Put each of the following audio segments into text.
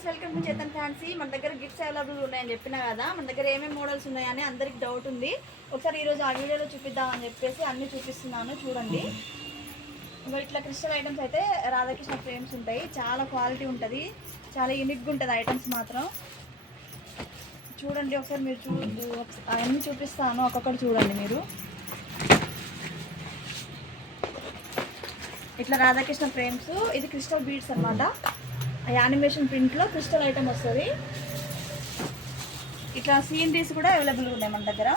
Friends, welcome to Chetan fancy. మన దగ్గర gifts available ఉన్నాయని చెప్పినా కదా. మన దగ్గర ఏమేమి మోడల్స్ ఉన్నాయని అందరికి డౌట్ ఉంది. ఒకసారి ఈరోజు ఆ వీడియోలో చూపిద్దామని చెప్పేసి అన్ని చూపిస్తున్నాను, చూడండి. ఇట్లా క్రిస్టల్ ఐటమ్స్ అయితే రాధాకృష్ణ ఫ్రేమ్స్ ఉంటాయి. చాలా క్వాలిటీ ఉంటుంది, చాలా యూనిక్గా ఉంటుంది ఐటమ్స్ మాత్రం. చూడండి ఒకసారి మీరు అవన్నీ చూపిస్తాను, ఒక్కొక్కటి చూడండి మీరు. ఇట్లా రాధాకృష్ణ ఫ్రేమ్స్, ఇది క్రిస్టల్ బీడ్స్ అనమాట. యానిమేషన్ ప్రింట్లో క్రిస్టల్ ఐటమ్ వస్తుంది. ఇట్లా సీనరీస్ కూడా అవైలబుల్ ఉన్నాయి మన దగ్గర.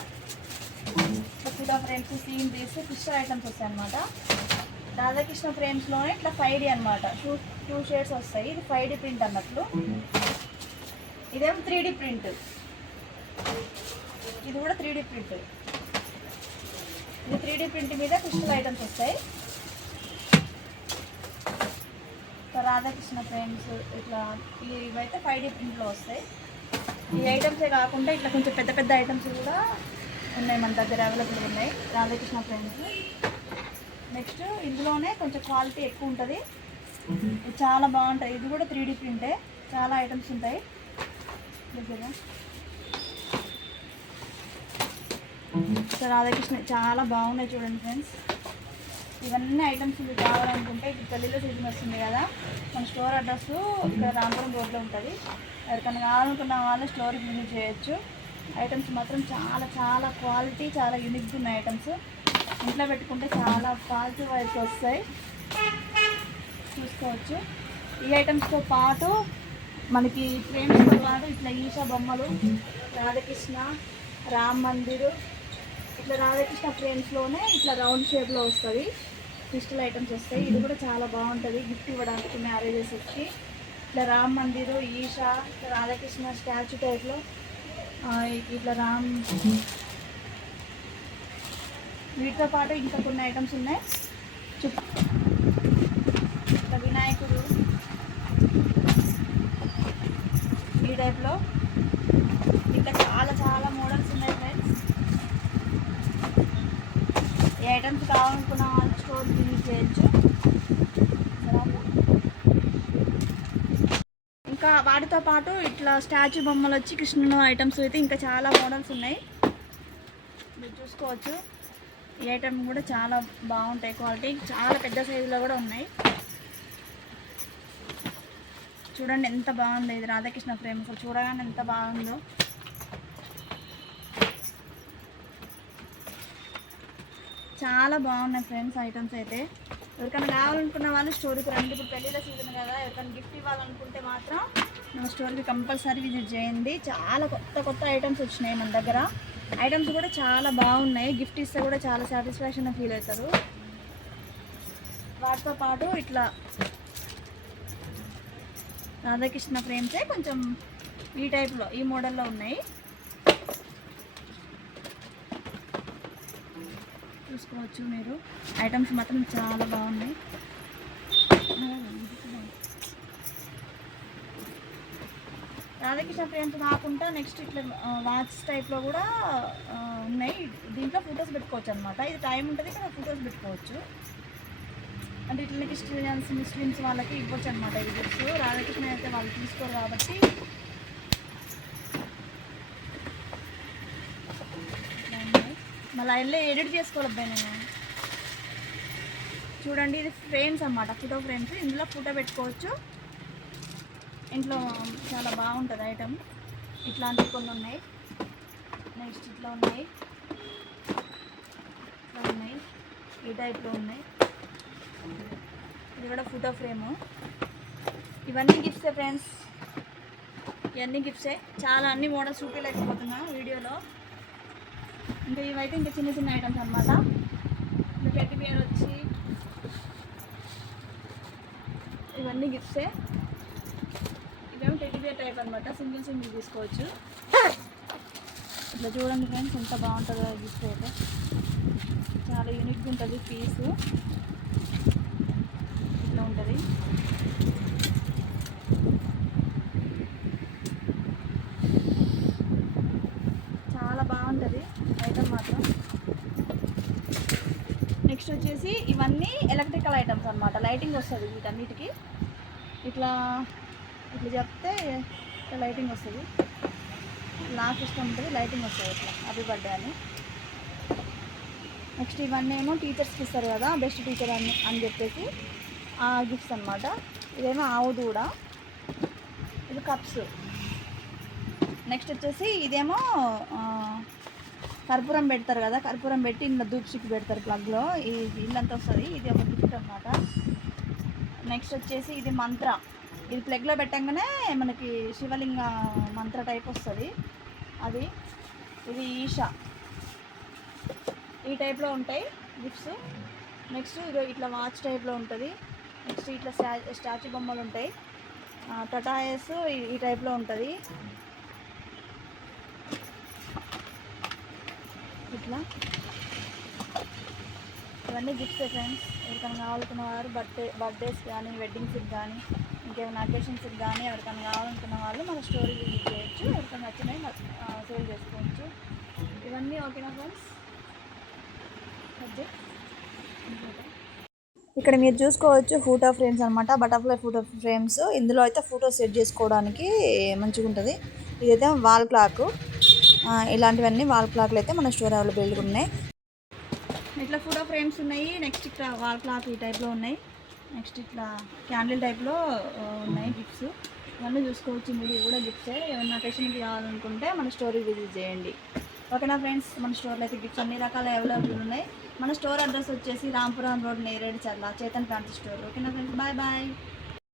Photo frames, sceneries, crystal items వస్తాయి అనమాట. రాధాకృష్ణ ఫ్రేమ్స్లోనే ఇట్లా 5D అనమాట. టూ షేడ్స్ వస్తాయి. ఇది 5D ప్రింట్ అన్నట్లు. ఇదేమో 3D ప్రింట్. ఇది కూడా 3D ప్రింట్. ఇది 3D ప్రింట్ మీద క్రిస్టల్ ఐటమ్స్ వస్తాయి. రాధాకృష్ణ ఫ్రేమ్స్ ఇట్లా ఇవైతే 5D ప్రింట్లో వస్తాయి. ఈ ఐటమ్సే కాకుండా ఇట్లా కొంచెం పెద్ద పెద్ద ఐటమ్స్ కూడా ఉన్నాయి మన దగ్గర, అవైలబుల్ ఉన్నాయి రాధాకృష్ణ ఫ్రేమ్స్. నెక్స్ట్ ఇందులోనే కొంచెం క్వాలిటీ ఎక్కువ ఉంటుంది, చాలా బాగుంటాయి. ఇది కూడా 3D ప్రింటే, చాలా ఐటమ్స్ ఉంటాయి దగ్గర. రాధాకృష్ణ చాలా బాగున్నాయి చూడండి ఫ్రెండ్స్. ఇవన్నీ ఐటమ్స్ మీకు కావాలనుకుంటే ఇప్పుడు పెళ్ళిలో సీజన్ వస్తుంది కదా, మన స్టోర్ అడ్రస్ ఇక్కడ రాంపురం రోడ్లో ఉంటుంది. ఎవరికైనా కావాలనుకున్న వాళ్ళు స్టోర్కి విజిట్ చేయొచ్చు. ఐటమ్స్ మాత్రం చాలా చాలా క్వాలిటీ, చాలా యూనిక్గా ఉన్నాయి ఐటమ్స్. ఇంట్లో పెట్టుకుంటే చాలా క్వాలిటీ వైజ్ వస్తాయి, చూసుకోవచ్చు. ఈ ఐటమ్స్తో పాటు మనకి ఫ్రేమ్స్తో పాటు ఇట్లా ఈషా బొమ్మలు, రాధాకృష్ణ, రామ్ మందిర్, ఇట్లా రాధాకృష్ణ ఫ్రేమ్స్లోనే ఇట్లా రౌండ్ షేప్లో వస్తుంది, క్రిస్టల్ ఐటమ్స్ వస్తాయి. ఇది కూడా చాలా బాగుంటుంది గిఫ్ట్ ఇవ్వడానికి మ్యారేజెస్కి. ఇట్లా రామ్ మందిర్, ఈషా, రాధాకృష్ణ స్టాచ్యూ టైప్లో ఇట్లా రామ్. వీటితో పాటు ఇంకా కొన్ని ఐటమ్స్ ఉన్నాయి. ఇట్లా వినాయకుడు ఈ టైప్లో ఇట్లా చాలా చాలా మోడల్స్ ఉన్నాయి ఫ్రెండ్స్. ఈ ఐటమ్స్ కావాలనుకున్న వాళ్ళు స్టోర్ విజిట్ చేయొచ్చు. ఇంకా వాటితో పాటు ఇట్లా స్టాచ్యూ బొమ్మలు వచ్చి కృష్ణుడు ఐటమ్స్ అయితే ఇంకా చాలా మోడల్స్ ఉన్నాయి, మీరు చూసుకోవచ్చు. ఈ ఐటమ్ కూడా చాలా బాగుంటాయి, క్వాలిటీ చాలా పెద్ద సైజులో కూడా ఉన్నాయి. చూడండి ఎంత బాగుంది ఇది రాధాకృష్ణ ఫ్రేమ్, అసలు చూడగానే ఎంత బాగుందో. చాలా బాగున్నాయి ఫ్రెండ్స్ ఐటమ్స్ అయితే. ఎవరికైనా కావాలనుకున్న వాళ్ళు స్టోర్కి రండి. ఇప్పుడు పెళ్ళిళ్ళ సీజన్ కదా, ఎవరికైనా గిఫ్ట్ ఇవ్వాలనుకుంటే మాత్రం మన స్టోర్కి కంపల్సరీ విజిట్ చేయండి. చాలా కొత్త కొత్త ఐటమ్స్ వచ్చినాయి మన దగ్గర. ఐటమ్స్ కూడా చాలా బాగున్నాయి, గిఫ్ట్ ఇస్తే కూడా చాలా సాటిస్ఫాక్షన్ ఫీల్ అవుతారు. వాటితో పాటు ఇట్లా రాధాకృష్ణ ఫ్రేమ్సే కొంచెం ఈ టైప్లో, ఈ మోడల్లో ఉన్నాయి, చూసుకోవచ్చు మీరు. ఐటమ్స్ మాత్రం చాలా బాగున్నాయి. రాధాకృష్ణ ఫ్రేమ్స్ కాకుండా నెక్స్ట్ ఇట్లా వాచ్ టైప్లో కూడా ఉన్నాయి. దీంట్లో ఫొటోస్ పెట్టుకోవచ్చు అనమాట. ఇది టైం ఉంటుంది, ఇక్కడ ఫొటోస్ పెట్టుకోవచ్చు. అంటే ఇట్లా క్రిస్టియన్స్, ముస్లిమ్స్ వాళ్ళకి ఇవ్వచ్చు అనమాట ఈ గిఫ్ట్స్. రాధాకృష్ణ అయితే వాళ్ళు తీసుకోరు కాబట్టి మళ్ళీ వెళ్ళి ఎడిట్ చేసుకోవాలి నేను. చూడండి ఇది ఫ్రేమ్స్ అన్నమాట, ఫోటో ఫ్రేమ్స్. ఇందులో ఫోటో పెట్టుకోవచ్చు. ఇంట్లో చాలా బాగుంటుంది ఐటమ్. ఇట్లాంటివి కొన్ని ఉన్నాయి. నెక్స్ట్ ఇట్లా ఉన్నాయి, ఇట్లా ఉన్నాయి, ఈ టైప్లో ఉన్నాయి. ఇది కూడా ఫోటో ఫ్రేము. ఇవన్నీ గిఫ్ట్సే ఫ్రెండ్స్, ఇవన్నీ గిఫ్ట్సే. చాలా అన్ని మోడల్స్ చూపించలేకపోతున్నా వీడియోలో. ఇంకా ఇవైతే ఇంకా చిన్న చిన్న ఐటమ్స్ అనమాట. ఇంకా టెడ్డీ బియర్ వచ్చి ఇవన్నీ గిఫ్ట్సే. ఇవేమో టెడ్డీ బియర్ టైప్ అనమాట, సింగిల్ సింగిల్ తీసుకోవచ్చు. ఇట్లా చూడండి ఫ్రెండ్స్ ఎంత బాగుంటుందో గిఫ్ట్ అయితే. చాలా యూనిక్గా ఉంటుంది పీసు, ఇట్లా ఉంటుంది. చాలా బాగుంటుంది ఐటమ్ మాత్రం. నెక్స్ట్ వచ్చేసి ఇవన్నీ ఎలక్ట్రికల్ ఐటమ్స్ అనమాట, లైటింగ్ వస్తుంది వీటన్నిటికీ. ఇట్లా ఇట్లా చెప్తే ఇట్లా లైటింగ్ వస్తుంది. నాకు ఇష్టం ఉంటుంది, లైటింగ్ వస్తుంది ఇట్లా హ్యాపీ బర్త్డే అని. నెక్స్ట్ ఇవన్నీ ఏమో టీచర్స్కి ఇస్తారు కదా, బెస్ట్ టీచర్ అని చెప్పేసి ఆ గిఫ్ట్స్ అనమాట. ఇదేమో ఆవు దూడ, ఇది కప్స్. నెక్స్ట్ వచ్చేసి ఇదేమో కర్పూరం పెడతారు కదా, కర్పూరం పెట్టి ఇంట్లో ధూప్ స్టిక్ పెడతారు ప్లగ్లో, ఇది ఇల్లంతా వస్తుంది. ఇది ఒక గిఫ్ట్ అనమాట. నెక్స్ట్ వచ్చేసి ఇది మంత్ర, ఇది ప్లగ్లో పెట్టంగానే మనకి శివలింగ మంత్ర టైప్ వస్తుంది అది. ఇది ఈషా, ఈ టైప్లో ఉంటాయి గిఫ్ట్స్. నెక్స్ట్ ఇది ఇట్లా వాచ్ టైప్లో ఉంటుంది. నెక్స్ట్ ఇట్లా స్టాచ్యూ బొమ్మలు ఉంటాయి. టటాయస్ ఈ టైప్లో ఉంటుంది ఇట్లా. ఇవన్నీ గిఫ్ట్స్ ఫ్రెండ్స్. ఎవరికైనా కావాలనుకున్న వారు బర్త్డేస్ కానీ, వెడ్డింగ్స్కి కానీ, ఇంకేమైనా అకేషన్స్కి కానీ ఎవరికైనా కావాలనుకున్న వాళ్ళు మన స్టోరీ విజిట్ చేయొచ్చు. ఎవరికైనా నచ్చినవి సేల్ చేసుకోవచ్చు. ఇవన్నీ ఓకేనా ఫ్రెండ్స్? ఇక్కడ మీరు చూసుకోవచ్చు ఫోటో ఫ్రేమ్స్ అనమాట, బటర్ఫ్లై ఫోటో ఫ్రేమ్స్. ఇందులో అయితే ఫోటో సెట్ చేసుకోవడానికి మంచిగా ఉంటుంది. ఇదైతే వాల్ క్లాక్. ఇలాంటివన్నీ వాల్ క్లాక్లు అయితే మన స్టోర్ అవైలబుల్గా ఉన్నాయి. ఇట్లా ఫోటో ఫ్రేమ్స్ ఉన్నాయి. నెక్స్ట్ ఇట్లా వాల్ క్లాక్ ఈ టైప్లో ఉన్నాయి. నెక్స్ట్ ఇట్లా క్యాండిల్ టైప్లో ఉన్నాయి గిఫ్ట్స్. ఇవన్నీ చూసుకోవచ్చు. మీరు కూడా గిఫ్ట్సే. ఏమన్నా అకేషన్కి కావాలనుకుంటే మన స్టోరీ విజిట్ చేయండి. ఓకేనా ఫ్రెండ్స్? మన స్టోర్లో అయితే గిఫ్ట్స్ అన్ని రకాల అవైలబుల్ ఉన్నాయి. మన స్టోర్ అడ్రస్ వచ్చేసి Rampuram road, Neredcherla, Chetan fancy store. ఓకేనా ఫ్రెండ్స్? Bye bye.